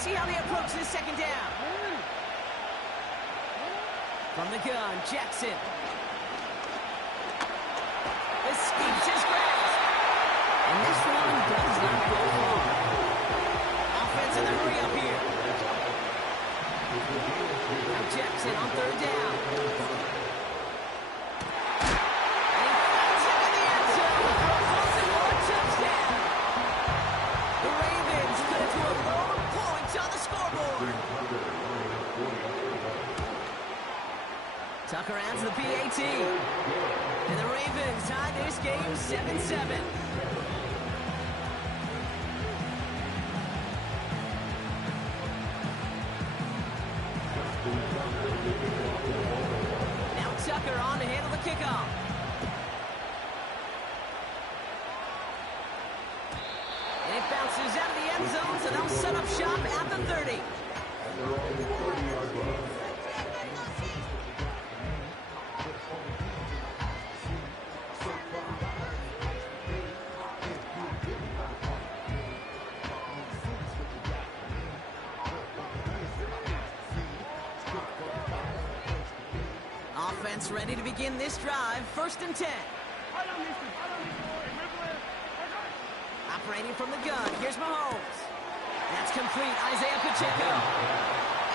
see how they approach this second down. From the gun, Jackson. Escapes his grasp. And this one does not go long. Offense in the hurry up here. Now Jackson on third down. And he finds him in the end zone for a Baltimore touchdown. The Ravens cut it to 11 points on the scoreboard. Tucker adds the PAT. And the Ravens tie this game 7-7. Now Tucker on to handle the kickoff. And it bounces out of the end zone, so they'll set up shop at the 30. Offense ready to begin this drive. 1st and 10. Operating from the gun. Here's Mahomes. That's complete. Isaiah Pacheco.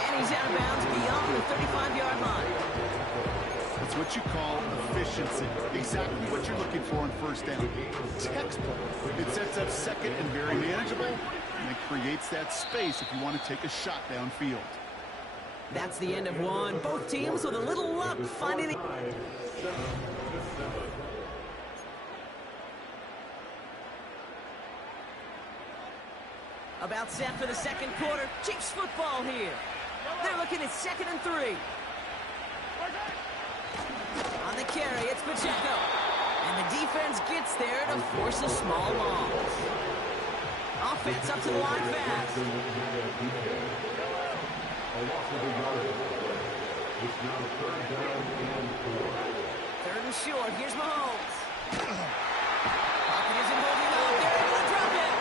And he's out of bounds beyond the 35-yard line. That's what you call efficiency. Exactly what you're looking for on 1st down. Textbook. It sets up 2nd and very manageable, and it creates that space if you want to take a shot downfield. That's the end of one. Both teams with a little luck finding it. About set for the second quarter. Chiefs football here. They're looking at 2nd and 3. On the carry, it's Pacheco. And the defense gets there to force a small loss. Offense up to the line fast. 3rd and short. Here's Mahomes. Pocket isn't holding up. They're able to drop it.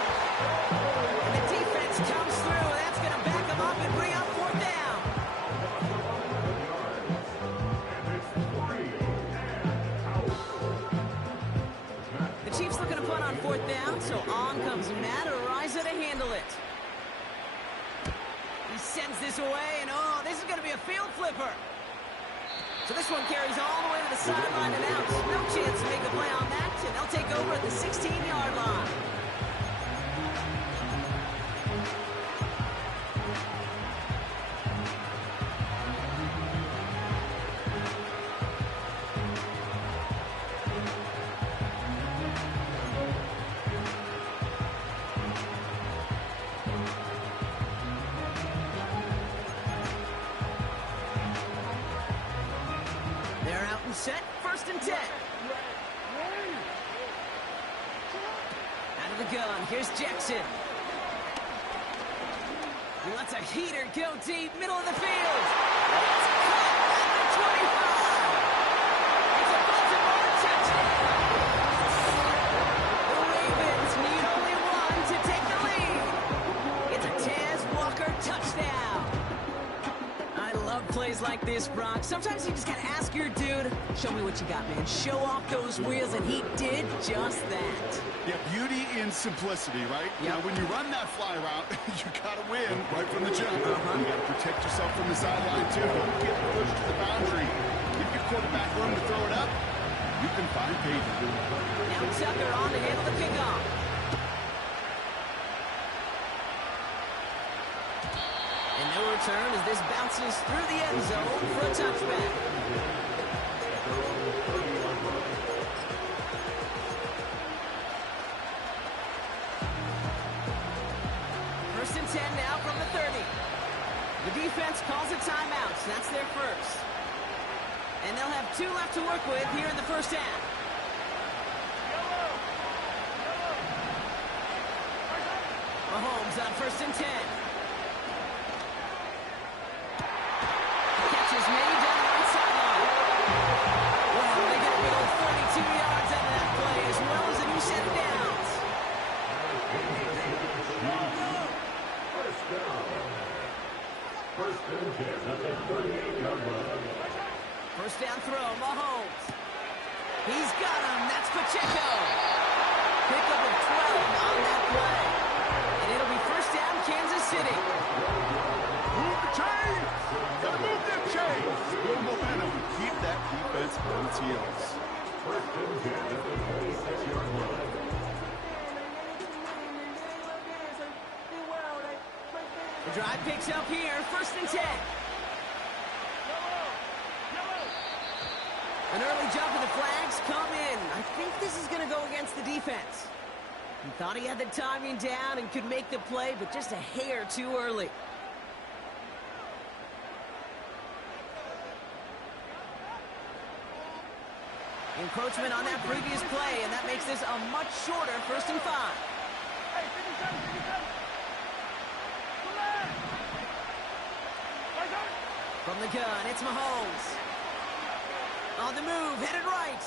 And the defense comes through. That's going to back them up and bring up 4th down. The Chiefs looking to punt on 4th down, so on comes Matt Araiza to handle it. He sends this away, and oh, this is going to be a field flipper. So this one carries all the way to the sideline and out. No chance to make a play on that, and they'll take over at the 16-yard line. Set, 1st and 10. Out of the gun, here's Jackson. He lets a heater go deep, middle of the field. It's caught at the 25. It's a Baltimore touchdown. The Ravens need only one to take the lead. It's a Taz Walker touchdown. I love plays like this, Brock. Sometimes you just gotta ask your dude, show me what you got, man. Show off those wheels, and he did just that. Yeah, beauty in simplicity, right? Yep. Now, when you run that fly route, you gotta win right from the jump. You gotta protect yourself from the sideline, too. Don't get pushed to the boundary. Give your quarterback room to throw it up. You can find pavement. Now Tucker on to handle the kickoff. And no return as this bounces through the end zone for a touchback. First and 10 now from the 30. The defense calls a timeout, so that's their first. And they'll have 2 left to work with here in the first half. Mahomes on 1st and 10. Catches made down the right sideline. Well, they get a big old 42 yards out of that play, as well as a new set of downs. drive picks up here, 1st and 10. An early jump of the flags come in. I think this is going to go against the defense. He thought he had the timing down and could make the play, but just a hair too early. Encroachment on that previous play, and that makes this a much shorter 1st and 5. From the gun, it's Mahomes. On the move, headed right.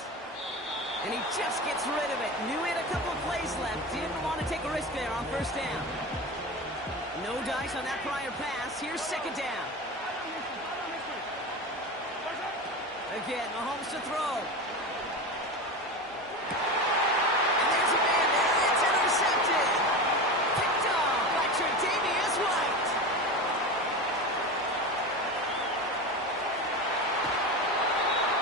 And he just gets rid of it. Knew he had a couple of plays left. Didn't want to take a risk there on 1st down. No dice on that prior pass. Here's 2nd down. Again, Mahomes to throw. And there's a man there. It's intercepted. Picked off by Tre'Davious White.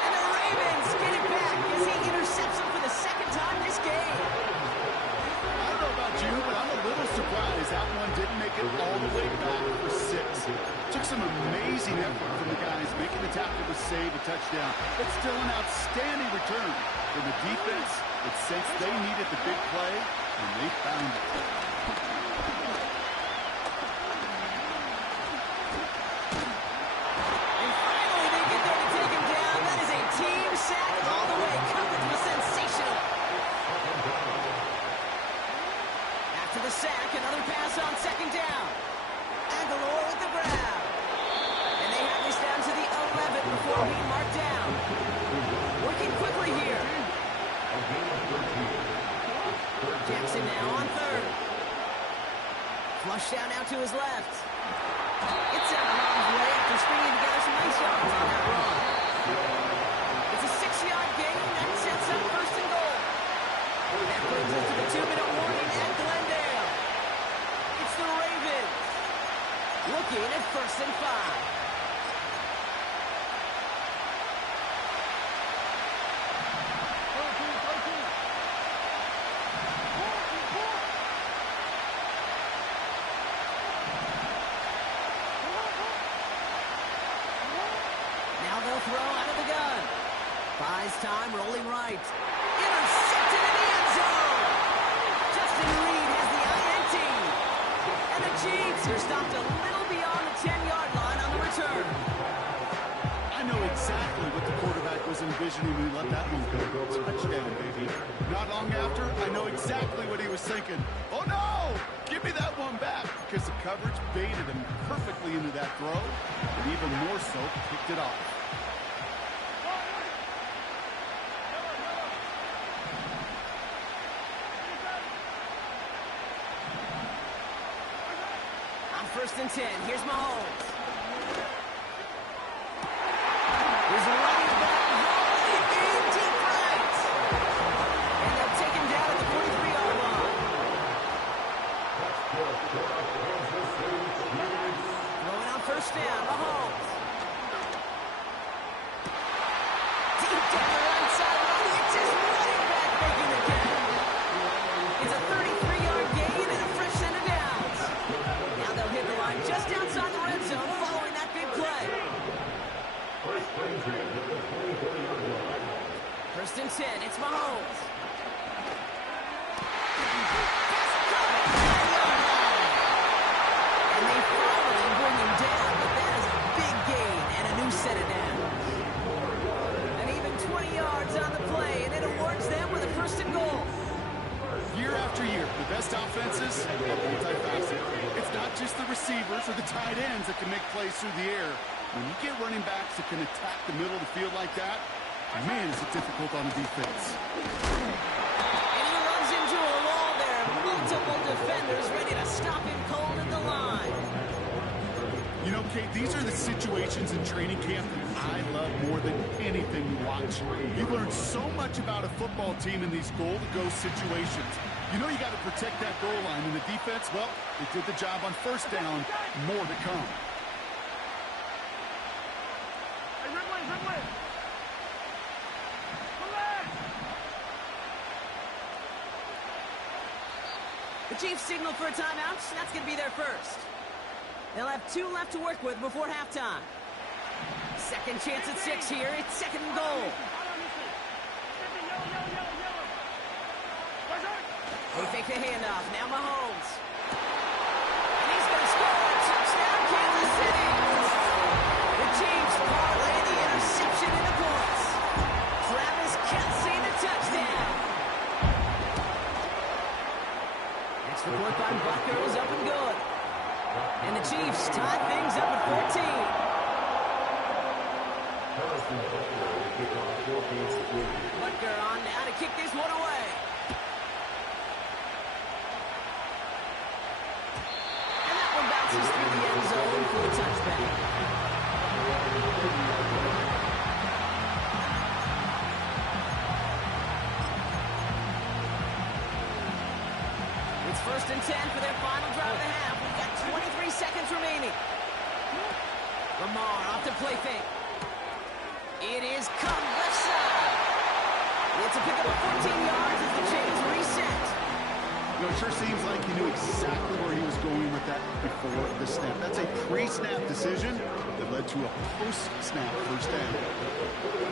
And the Ravens get it back as he intercepts him for the 2nd time this game. I don't know about you, but I'm a little surprised that one didn't make it all the way back for 6. Took some amazing effort from the guys making the tackle to save a touchdown, but still an outstanding return from the defense that sensed they needed the big play, and they found it. And finally they get there to take him down. That is a team sack all the way. Coverage was sensational. After the sack, another pass on 2nd down. Aguilar with the grab. And they have this down to the 11 before being marked down. Working quickly here. Jackson now on 3rd. Flush down out to his left. It's out of harm's way after stringing together some nice yards on that run. It's a 6-yard gain. That sets up 1st and goal. That brings us to the 2-minute warning at Glendale. It's the Ravens. Looking at 1st and 5. Now they'll throw out of the gun. Buys time, rolling right. Intercepted in the end zone. Justin Reed has the INT. And the Chiefs are stopped a little beyond the 10-yard line on the return. I know exactly what the quarterback was envisioning when he let that one go. Touchdown, baby. Not long after, I know exactly what he was thinking. Oh, no! Give me that one back, because the coverage baited him perfectly into that throw, and even more so, picked it off. On 1st and 10, here's Mahomes. Here's a running back, rolling in deep right. And they'll take him down at the 43-yard line. Throwing on 1st down, Mahomes. Deep down the right sideline, it's his running back making the catch. It's a 33-yard gain and a fresh set of downs. Now they'll hit the line just outside the red zone following that big play. 1st and 10, it's Mahomes. And they follow and bring him down, but that is a big gain and a new set of downs. And even 20 yards on the play, and it awards them with a 1st and goal. Year after year, the best offenses are multifaceted. It's not just the receivers or the tight ends that can make plays through the air. When you get running backs that can attack the middle of the field like that, man, is it difficult on the defense. And he runs into a wall there. Multiple defenders ready to stop him cold at the line. You know, Kate, these are the situations in training camp that I love more than anything to watch. You learn so much about a football team in these goal-to-go situations. You know you got to protect that goal line, and the defense, well, they did the job on 1st down. More to come. The Chiefs signal for a timeout. That's going to be their first. They'll have 2 left to work with before halftime. Second chance at 6 here. It's second and goal. They fake the handoff. Now Mahomes. And he's going to score a touchdown, Kansas City. The Chiefs parlay the interception into points. Travis Kelce, the touchdown. Extra point by Butker is up and good. And the Chiefs tie things up at 14. Butker on now to kick this one away. And that one bounces through the end zone for a touchback. It's 1st and 10 for their final drive of the half. We've got 23 seconds remaining. Lamar off to play fake. It is come left side. It's a pickup of 14 yards as the chains reset. You know, it sure seems like he knew exactly where he was going with that before the snap. That's a pre-snap decision that led to a post-snap first down.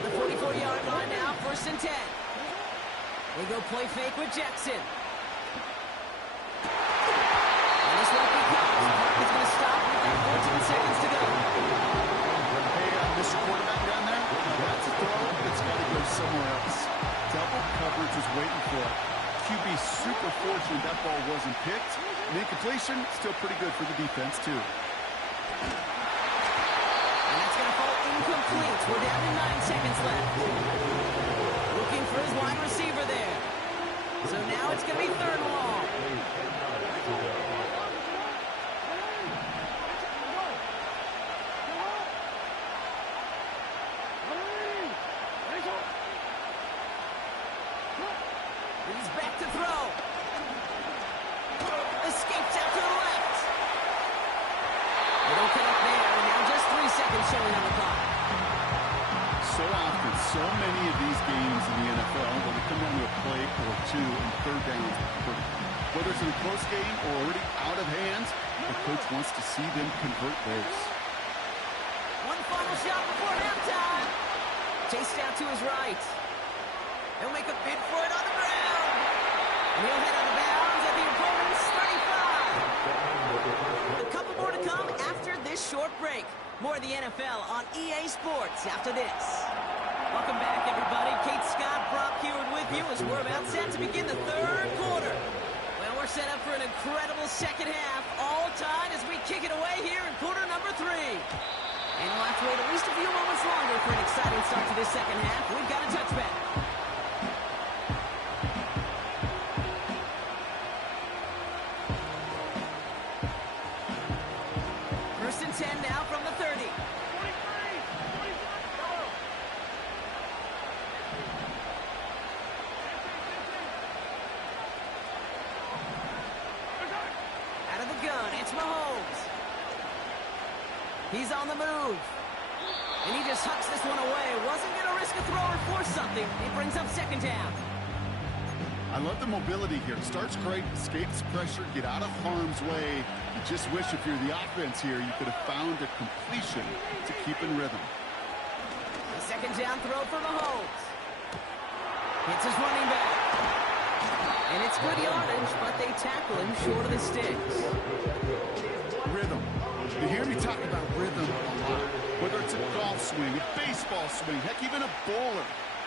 The 44-yard line now, 1st and 10. They go play fake with Jackson. And this won't be caught. He's going to stop with 14 seconds to go. Hey, Mr. Quarterback down there, that's a throw that's got to go somewhere else. Double coverage is waiting for it. QB super fortunate that ball wasn't picked. And incompletion, still pretty good for the defense, too. And that's going to fall incomplete. We're down to 9 seconds left. Looking for his wide receiver there. So now it's going to be 3rd and long. He's back to throw. Escapes out to the left. They don't connect there, and now just 3 seconds showing on the clock. So often, so many of these games in the NFL, when they come down to a play or 2 and 3rd downs, whether it's in a close game or already out of hand, the coach wants to see them convert those. One final shot before halftime. Chased out to his right. He'll make a bid for it on the ground. And he'll head out of bounds at the opponent's 35. A couple more to come after this short break. More of the NFL on EA Sports after this. Welcome back, everybody. Kate Scott, Brock Heward with you as we're about set to begin the 3rd quarter. Well, we're set up for an incredible second half. All tied as we kick it away here in quarter number 3. And we'll have to wait at least a few moments longer for an exciting start to this second half. We've got a touchback. First and 10 now from the 30. Out of the gun, it's Mahomes. He's on the move. And he just hucks this one away. Wasn't going to risk a throw or force something. It brings up 2nd down. I love the mobility here. Starts great, escapes pressure, get out of harm's way. You just wish if you're the offense here, you could have found a completion to keep in rhythm. A 2nd down throw for Mahomes. Hits his running back. And it's good yardage, but they tackle him short of the sticks. Rhythm. You hear me talk about rhythm a lot. Whether it's a golf swing, a baseball swing, heck, even a bowler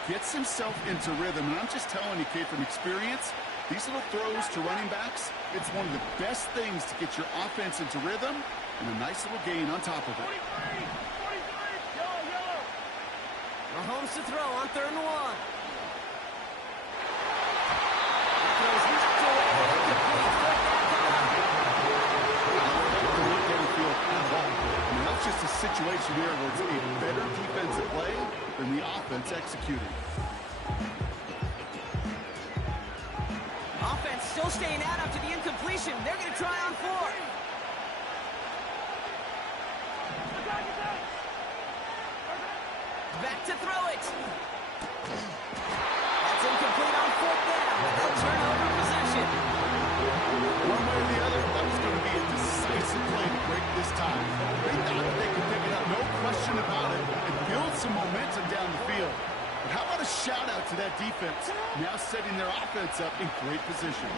gets himself into rhythm. And I'm just telling you, kid, from experience, these little throws to running backs, it's one of the best things to get your offense into rhythm and a nice little gain on top of it. Mahomes to throw on 3rd and 1. Just a situation here where it's a better defensive play than the offense executing. Offense still staying out after the incompletion. They're going to try on 4th. Back to throw it. That's incomplete on 4th down. They'll turn over possession. One way or the other, that was going to be a decisive play to break this tie. to that defense. Now setting their offense up in great position.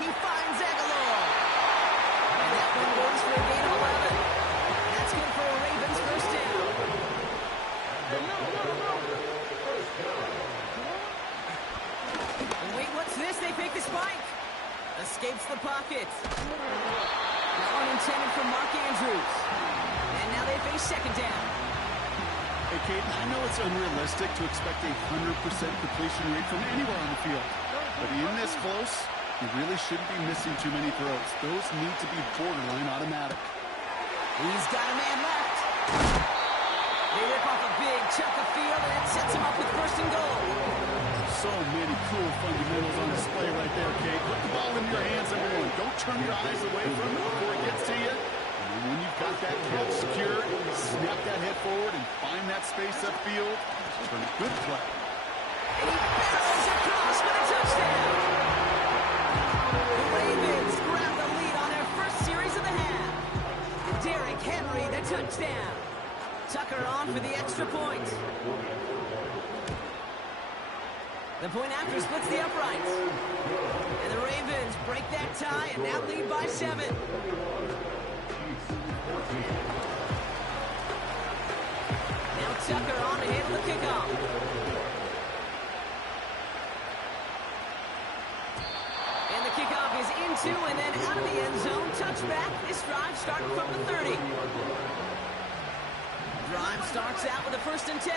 He finds Aguilar. And that one goes for a gain of 11. That's good for a Ravens first down. And wait, what's this? They fake the spike. Escapes the pocket. That one intended for Mark Andrews. And now they face second down. Hey, Kate, I know it's unrealistic to expect a 100% completion rate from anywhere on the field. But in this close, you really shouldn't be missing too many throws. Those need to be borderline automatic. He's got a man left. They rip off a big chunk of field, and it sets him up with first and goal. So many cool fundamentals on display right there, Kate. Put the ball in your hands, number one. Don't turn your eyes away from it before it gets to you. And when you've got that catch secured, snap that head forward and find that space upfield for a good play. And he barrels across for the touchdown. The Ravens grab the lead on their first series of the half. Derrick Henry, the touchdown. Tucker on for the extra point. The point after splits the uprights. And the Ravens break that tie and now lead by 7. Now Tucker on to handle the kickoff. And the kickoff is into and then out of the end zone. Touchback. This drive starting from the 30. Drive starts out with a 1st and 10.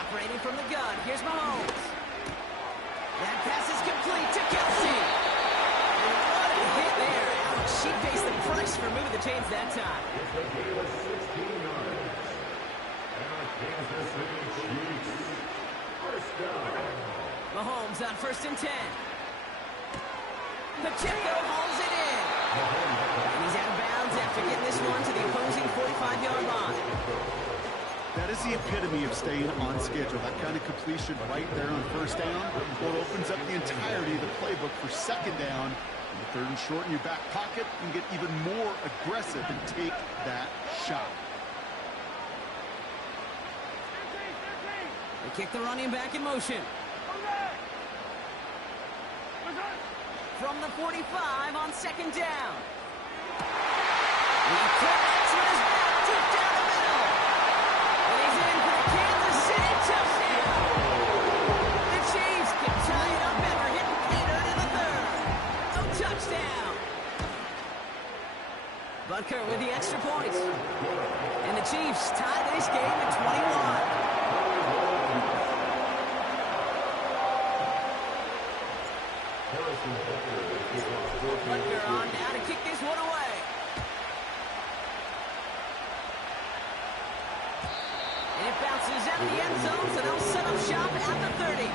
Operating from the gun. Here's Mahomes. That pass is complete to Kelsey. And what a hit there. Ouch. She faced the price for moving the chains that time. Mahomes on 1st and 10. Pacheco hauls it in. And he's out of bounds after getting this one to the opposing 45-yard line. That is the epitome of staying on schedule. That kind of completion right there on 1st down. Well, it opens up the entirety of the playbook for 2nd down. And the 3rd and short in your back pocket, and get even more aggressive and take that shot. They kick the running back in motion. From the 45 on 2nd down. That's with his back deep down the middle. And he's in for the Kansas City touchdown. The Chiefs can tie it up after hitting Peter in the 3rd. No touchdown. Butker with the extra point. And the Chiefs tie this game at 21. Butker on now to kick this one away. And it bounces out the end zone, so they'll set up shop at the 30.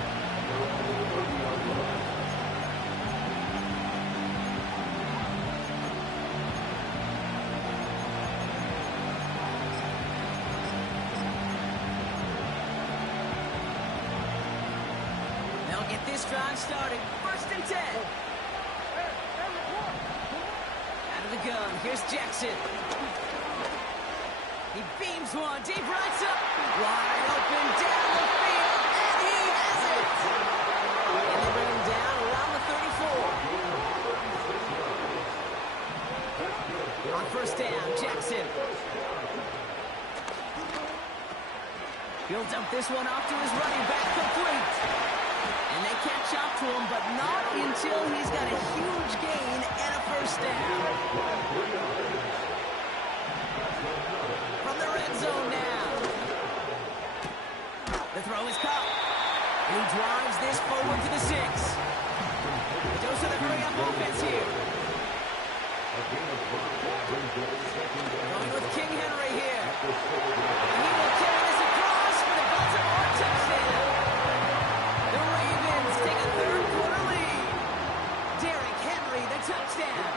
They'll get this drive started. 1st and 10. Out of the gun, here's Jackson. He beams one, deep right up. Wide open down the field, and he has it. And they bring him down around the 34. On 1st down, Jackson. He'll dump this one off to his running back, complete. And they catch up to him, but not until he's got a huge gain and a 1st down. From the red zone now. The throw is caught. And he drives this forward to the 6. It goes to the hurry-up offense here. Going with King Henry here. And he will carry this across for the Baltimore touchdown. The Ravens take a 3rd quarter lead. Derrick Henry, the touchdown.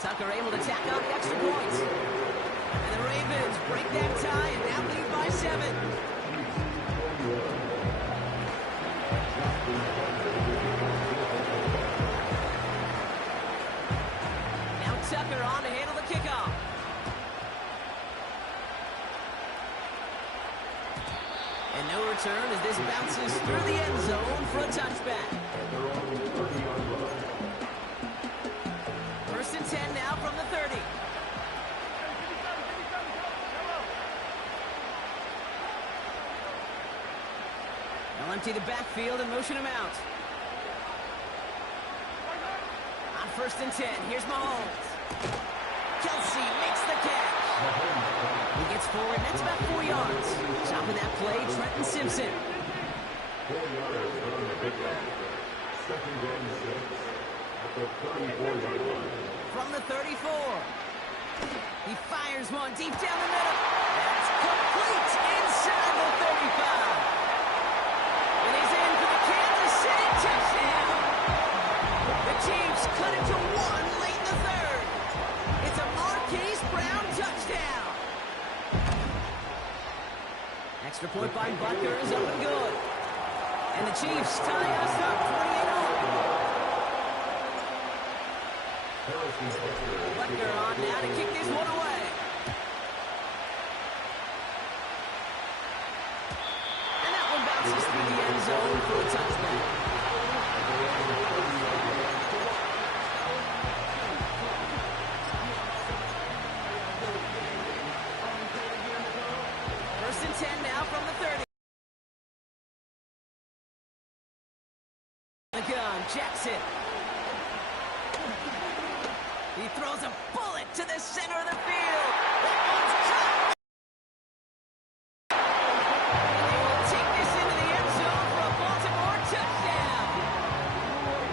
Tucker able to tack on the extra points. And the Ravens break that tie and now lead by 7. Now Tucker on to handle the kickoff. return as this bounces through the end zone for a touchback. First and 10 now from the 30. They'll empty the backfield and motion him out. On first and 10, here's Mahomes. Kelsey makes the catch. He gets forward, that's about 4 yards. Stopping that play, Trenton Simpson. 4 yards on the pickup. Second and 6 at the 34-yard line. From the 34. He fires one deep down the middle. That's complete inside the 35. And he's in for the Kansas City touchdown. The Chiefs cut it to 1 late in the third. It's a Marquise Brown touchdown. Extra point by Butker is up and good. And the Chiefs tie us up 28-all. Butker on now to kick this one away. And that one bounces through the end zone for a touchback. First and 10 now from the 30. The gun, Jackson. He throws a bullet to the center of the field. That one's caught. And they will take this into the end zone for a Baltimore touchdown.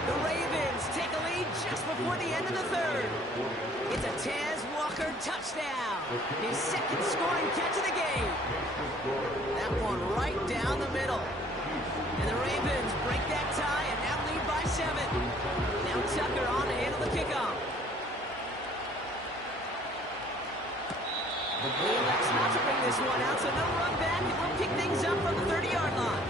The Ravens take a lead just before the end of the third. It's a Taz Walker touchdown. His second scoring catch of the game. That one right down the middle. And the Ravens break that tie and now lead by 7. Now Tucker on to handle the kickoff. He elects not to bring this one out, so no run back, and we'll pick things up from the 30-yard line.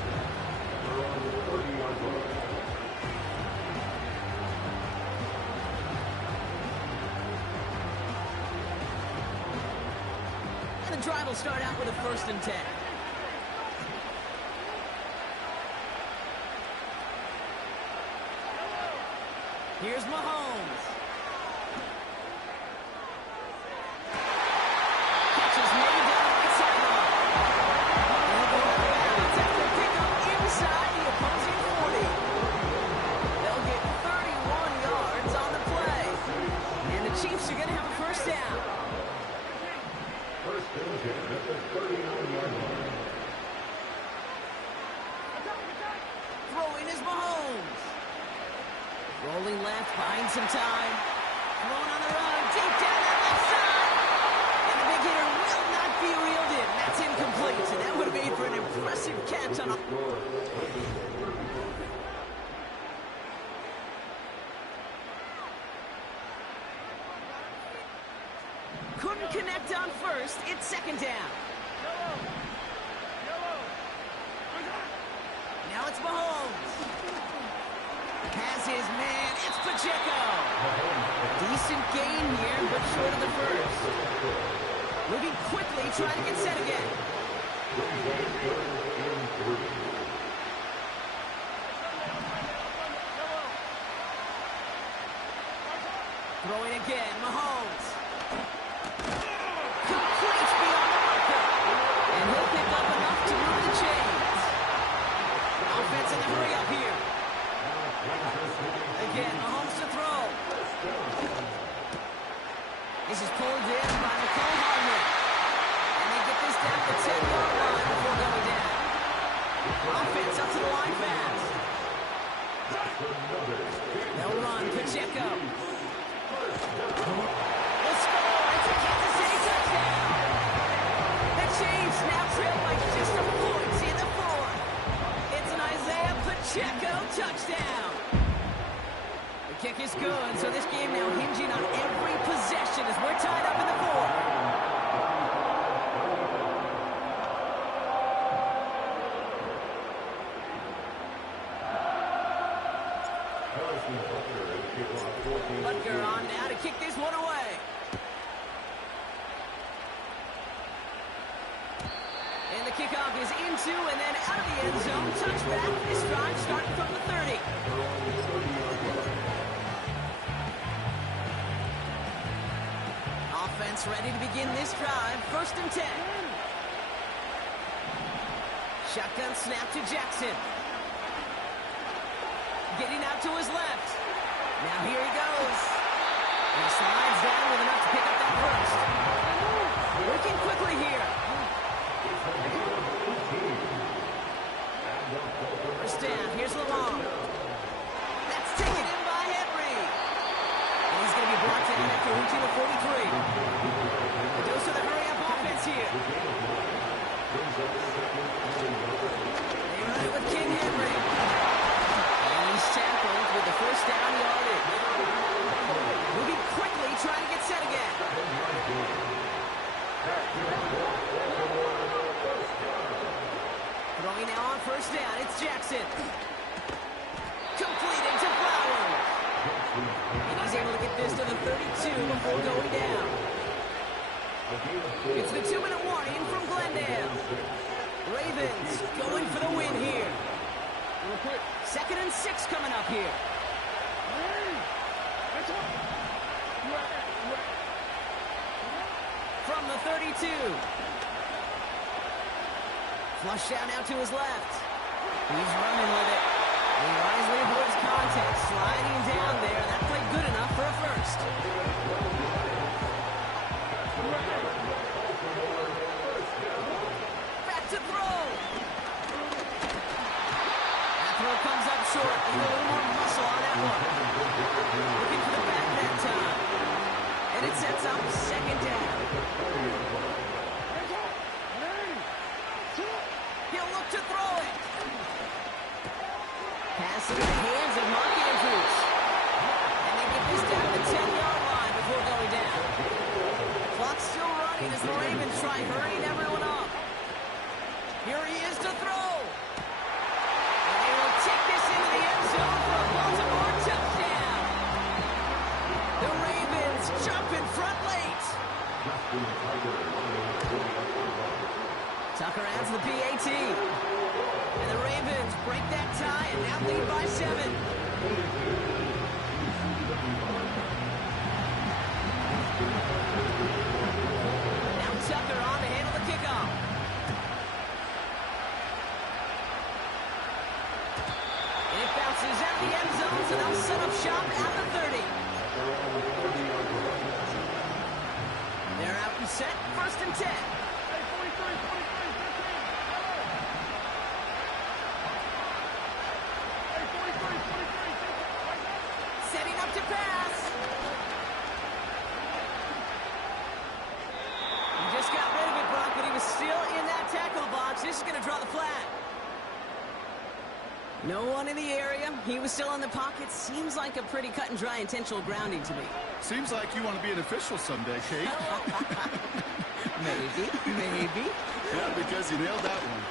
And the drive will start out with a first and 10. Here's Mahomes. Catches made down the right sideline. They'll go out of bounds after a pickup inside the opposing 40. They'll get 31 yards on the play. And the Chiefs are going to have a first down. First and 10 at the 39-yard line. Throwing is Mahomes. Rolling left, buying some time. Throwing on the run, deep down that left side. And the big hitter will not be reeled in. That's incomplete. And that would have made for an impressive catch on a... Couldn't connect on first. It's second down. Now it's Mahomes. Has his man. It's Pacheco. Decent gain here, but short of the first. Moving quickly, trying to get set again. Throwing again, Mahomes. Complete beyond the marker. And he'll pick up enough to move the chains. Offense in the hurry up here. Again, Mahomes to throw. This is pulled in by Nicole Hardman. And they get this down to the 10-yard line before going down. Offense up to the line fast. They'll run, Pacheco. The score, it's a Kansas City touchdown. The Chiefs now trail by just a point in the fourth. It's an Isaiah Pacheco touchdown. The kick is good, so this game now hinging on every possession as we're tied up in the fourth. Butker on now to kick this one away. And the kickoff is into and then out of the end zone. Touchback. This drive starting from the 30. Offense ready to begin this drive. 1st and 10. Shotgun snap to Jackson. Getting out to his left. Now here he goes. He slides down with enough to pick up that first. Working quickly here. First down. Here's Lamar. That's taken in by Henry. And he's going to be brought down after reaching the 43. A dose of the hurry-up offense here. They run it with King Henry. And he's tackled with the first down yardage. Moving quickly, trying to get set again. Throwing now on 1st down, it's Jackson. Completed to Flowers. And he's able to get this to the 32 before going down. It's the 2-minute warning from Glendale. Ravens going for the win here. 2nd and 6 coming up here. From the 32. Flush out now to his left. He's running with it. He wisely avoids contact, sliding down there. That played good enough for a first. Back to throw. That throw comes up short. Need a little more muscle on that one. Looking for the back that time. And it sets up 2nd down. He'll look to throw it. Pass in the hands of Mark Andrews. And they get this down to the 10-yard line before going down. Clock's still running as the Ravens try hurrying everyone up. Here he is to throw. And they will take this into the end zone for a Baltimore touchdown. The Ravens jump in front late. Tucker adds the PAT. And the Ravens break that tie and now lead by 7. Now Tucker on to handle the kickoff. And it bounces out of the end zone, so they'll set up shop at the 30. They're out and set. 1st and 10. Setting up to pass. He just got rid of it, Brock, but he was still in that tackle box. This is going to draw the flag. No one in the area. He was still in the pocket. Seems like a pretty cut and dry intentional grounding to me. Seems like you want to be an official someday, Kate. Maybe. Yeah, because you nailed that one.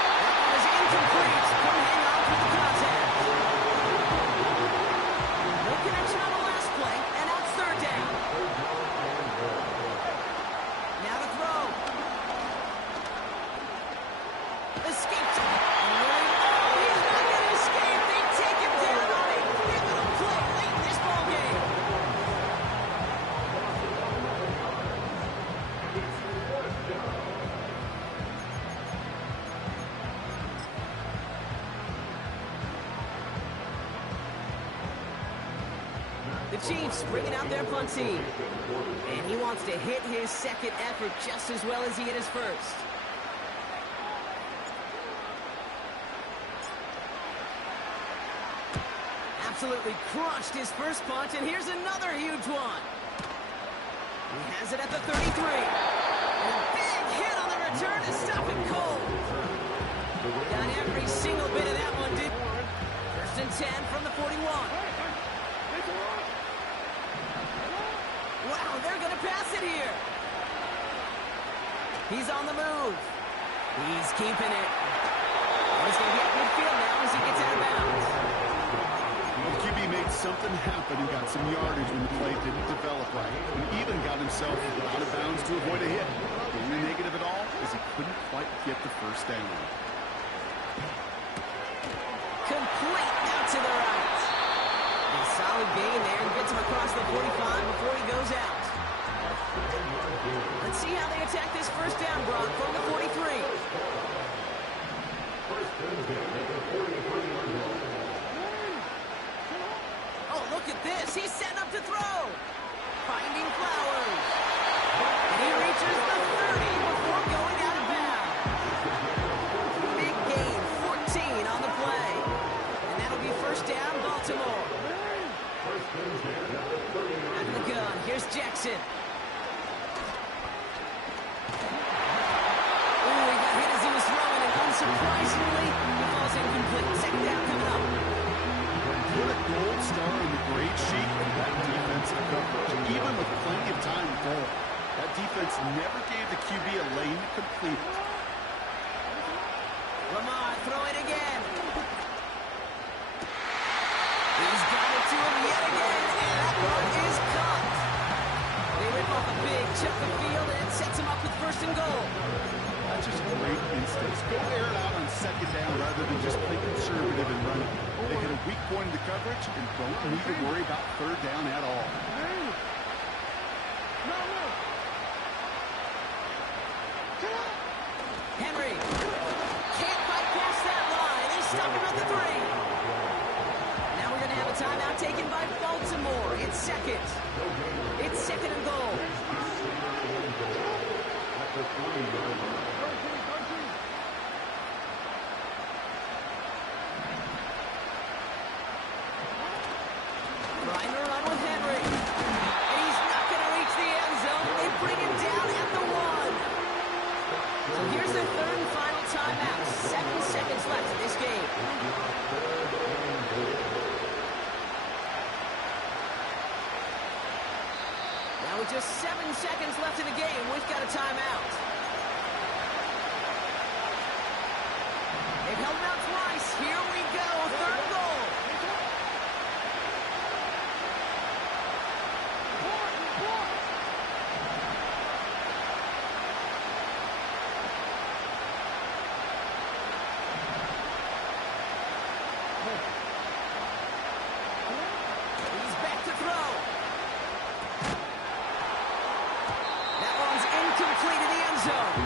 That one is incomplete. Couldn't hang on to the contact. No connection on the last play, and now it's 3rd down. Now the throw. Escaped. He's not going to escape. They take him down on a pivotal play late in this ballgame. The Chiefs bringing out their punt team. And he wants to hit his 2nd effort just as well as he hit his 1st. Absolutely crushed his 1st punt, and here's another huge one. He has it at the 33. And a big hit on the return to stop him cold. Got every single bit of that one, did. 1st and 10 from the 41. Wow, they're going to pass it here. He's on the move. He's keeping it. And he's going to be at midfield now as he gets out of bounds. The QB made something happen and got some yardage when the play didn't develop right, and even got himself out of bounds to avoid a hit. The only negative at all is he couldn't quite get the first down. Complete out to the right. A solid gain there and gets him across the 45 before he goes out. Let's see how they attack this first down, Brock, from the 43. Oh, look at this. He's setting up to throw. Finding Flowers. And he reaches the 30 before going out of bounds. Big gain, 14 on the play. And that'll be first down, Baltimore. Out of the gun. Here's Jackson. Ooh, he got hit as he was throwing, and unsurprisingly, he falls incomplete. Second down coming up. Put a gold star on the grade sheet of that defensive coverage. Even with plenty of time to throw, that defense never gave the QB a lane to complete it. Lamar throwing again. He's got it to him yet again, and that one is caught. They rip off a big chunk of field, and it sets him up with first and goal. That's just great instincts. Go air it out on second down rather than just play conservative and run it. They hit a weak point in the coverage and don't need to worry about third down at all. Henry can't quite pass that line. He's stuck him at the 3. Now we're going to have a timeout taken by Baltimore. It's second. It's second and goal. Trying to run with Henry. And he's not going to reach the end zone. They bring him down at the 1. So here's the third and final timeout. 7 seconds left in this game. Now with just 7 seconds left in the game, we've got a timeout. They've held him out twice. Here we go. Third goal. He's back to throw. That one's incomplete in the end zone.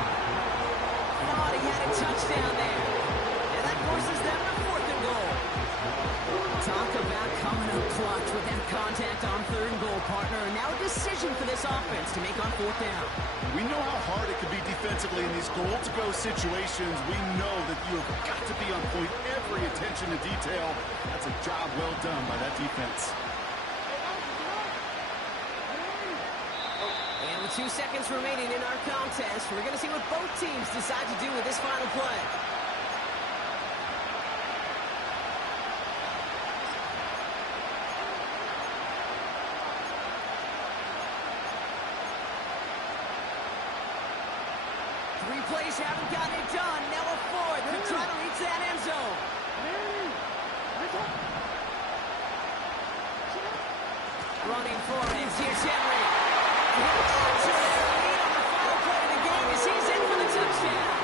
Thought he had a touchdown there. And that forces them to fourth and goal. Talk about coming up clutch with that contact on third and goal, partner. And now a decision for this offense to make on fourth down. We know how hard it can be defensively in these goal-to-go situations. We know that you have got to be on point, every attention to detail. That's a job well done by that defense. And with 2 seconds remaining in our contest, we're going to see what both teams decide to do with this final play. Three plays haven't gotten it done. Now a fourth to try to reach that end zone. Running for it. Here's Henry. He holds their lead on the final play of the game as he's in for the touchdown.